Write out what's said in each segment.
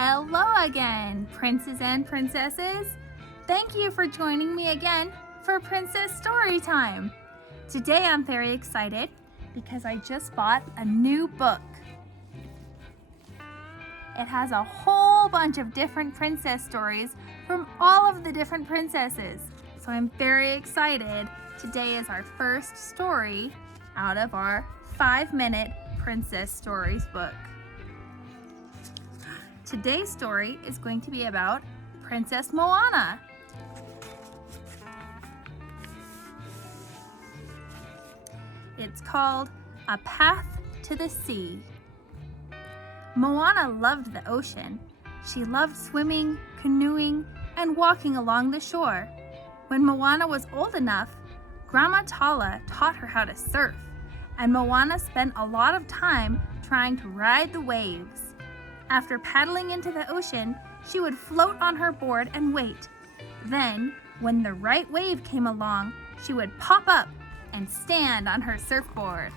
Hello again, princes and princesses. Thank you for joining me again for Princess Storytime. Today I'm very excited because I just bought a new book. It has a whole bunch of different princess stories from all of the different princesses. So I'm very excited. Today is our first story out of our 5-minute Princess Stories book. Today's story is going to be about Princess Moana. It's called A Path to the Sea. Moana loved the ocean. She loved swimming, canoeing, and walking along the shore. When Moana was old enough, Grandma Tala taught her how to surf, and Moana spent a lot of time trying to ride the waves. After paddling into the ocean, she would float on her board and wait. Then, when the right wave came along, she would pop up and stand on her surfboard.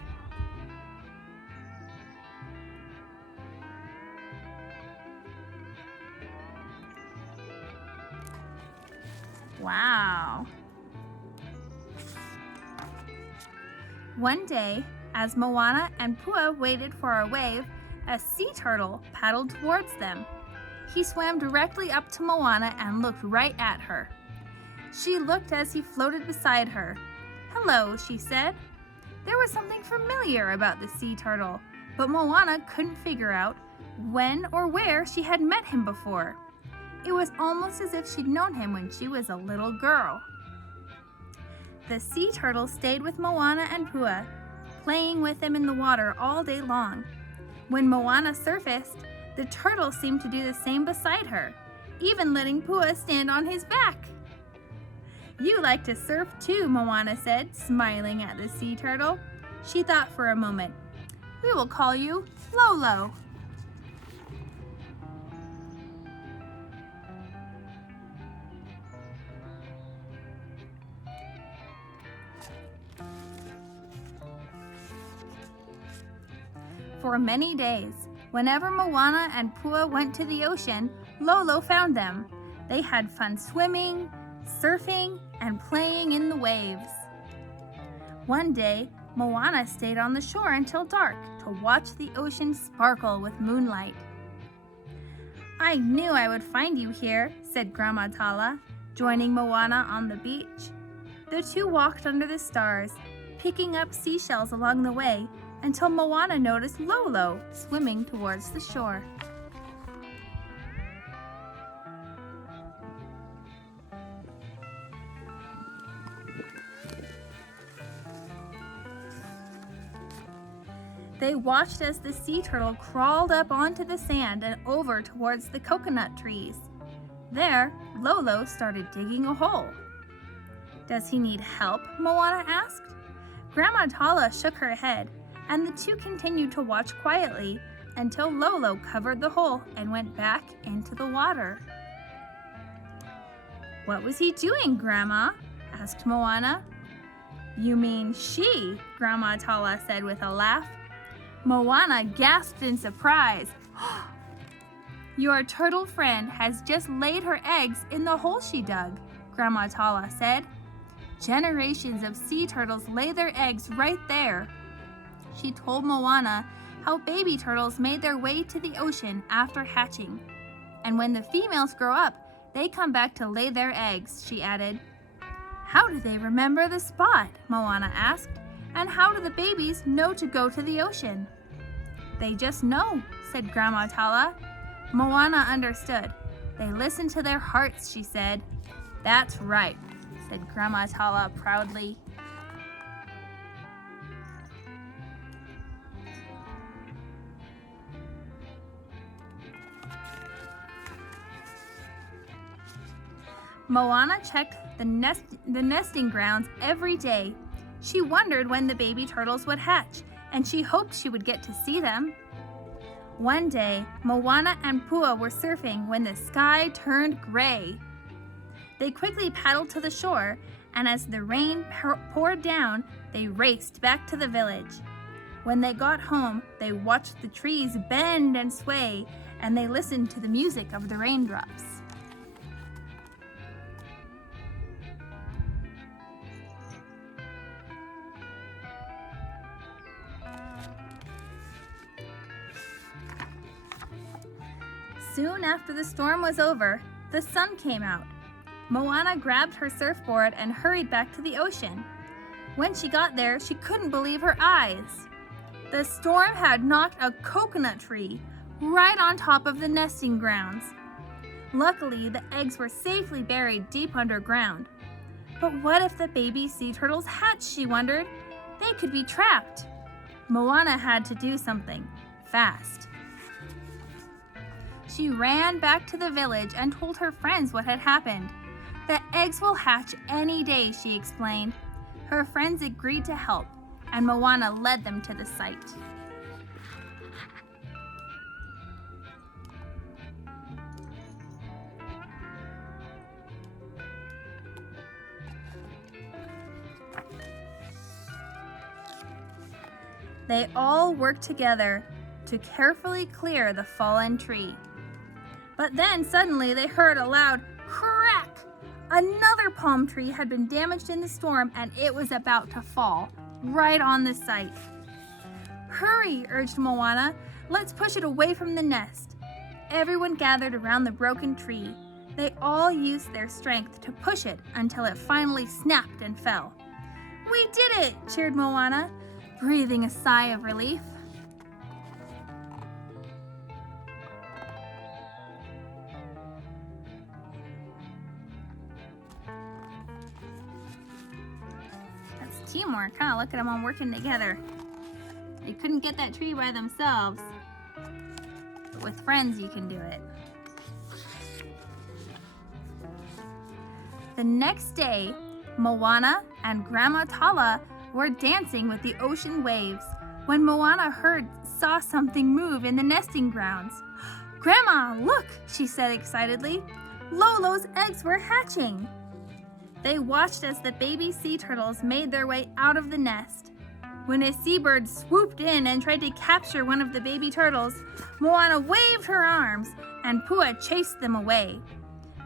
Wow! One day, as Moana and Pua waited for a wave, a sea turtle paddled towards them. He swam directly up to Moana and looked right at her. She looked as he floated beside her. "Hello," she said. There was something familiar about the sea turtle, but Moana couldn't figure out when or where she had met him before. It was almost as if she'd known him when she was a little girl. The sea turtle stayed with Moana and Pua, playing with them in the water all day long. When Moana surfaced, the turtle seemed to do the same beside her, even letting Pua stand on his back. "You like to surf too," Moana said, smiling at the sea turtle. She thought for a moment. "We will call you Lolo." For many days, whenever Moana and Pua went to the ocean, Lolo found them. They had fun swimming, surfing, and playing in the waves. One day, Moana stayed on the shore until dark to watch the ocean sparkle with moonlight. "I knew I would find you here," said Grandma Tala, joining Moana on the beach. The two walked under the stars, picking up seashells along the way, until Moana noticed Lolo swimming towards the shore. They watched as the sea turtle crawled up onto the sand and over towards the coconut trees. There, Lolo started digging a hole. "Does he need help?" Moana asked. Grandma Tala shook her head, and the two continued to watch quietly until Lolo covered the hole and went back into the water. "What was he doing, Grandma?" asked Moana. "You mean she," Grandma Tala said with a laugh. Moana gasped in surprise. "Your turtle friend has just laid her eggs in the hole she dug," Grandma Tala said. "Generations of sea turtles lay their eggs right there." She told Moana how baby turtles made their way to the ocean after hatching. "And when the females grow up, they come back to lay their eggs," she added. "How do they remember the spot?" Moana asked. "And how do the babies know to go to the ocean?" "They just know," said Grandma Tala. Moana understood. "They listen to their hearts," she said. "That's right," said Grandma Tala proudly. Moana checked the nesting grounds every day. She wondered when the baby turtles would hatch, and she hoped she would get to see them. One day, Moana and Pua were surfing when the sky turned gray. They quickly paddled to the shore, and as the rain poured down, they raced back to the village. When they got home, they watched the trees bend and sway, and they listened to the music of the raindrops. Soon after the storm was over, the sun came out. Moana grabbed her surfboard and hurried back to the ocean. When she got there, she couldn't believe her eyes. The storm had knocked a coconut tree right on top of the nesting grounds. Luckily, the eggs were safely buried deep underground. But what if the baby sea turtles hatched, she wondered? They could be trapped. Moana had to do something fast. She ran back to the village and told her friends what had happened. The eggs will hatch any day, she explained. Her friends agreed to help, and Moana led them to the site. They all worked together to carefully clear the fallen tree. But then suddenly they heard a loud crack. Another palm tree had been damaged in the storm, and it was about to fall right on the site. Hurry, urged Moana. Let's push it away from the nest. Everyone gathered around the broken tree. They all used their strength to push it until it finally snapped and fell. We did it, cheered Moana, breathing a sigh of relief. Teamwork, huh? Look at them all working together. They couldn't get that tree by themselves, but with friends you can do it. The next day, Moana and Grandma Tala were dancing with the ocean waves when Moana saw something move in the nesting grounds. Grandma, look, she said excitedly. Lolo's eggs were hatching. They watched as the baby sea turtles made their way out of the nest. When a seabird swooped in and tried to capture one of the baby turtles, Moana waved her arms and Pua chased them away.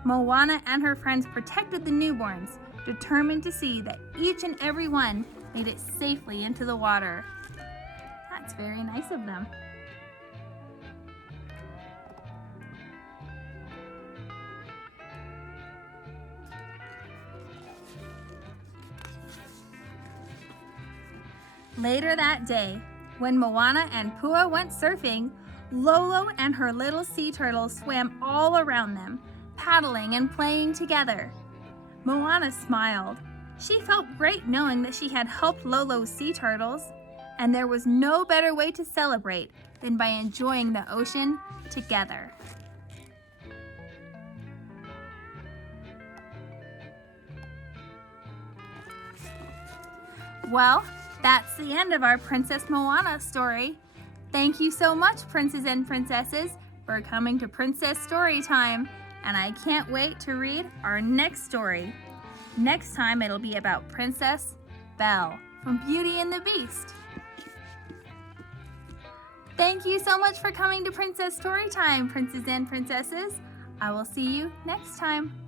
Moana and her friends protected the newborns, determined to see that each and every one made it safely into the water. That's very nice of them. Later that day, when Moana and Pua went surfing, Lolo and her little sea turtles swam all around them, paddling and playing together. Moana smiled. She felt great knowing that she had helped Lolo's sea turtles, and there was no better way to celebrate than by enjoying the ocean together. Well, that's the end of our Princess Moana story. Thank you so much, princes and princesses, for coming to Princess Storytime, and I can't wait to read our next story. Next time it'll be about Princess Belle from Beauty and the Beast. Thank you so much for coming to Princess Storytime, princes and princesses. I will see you next time.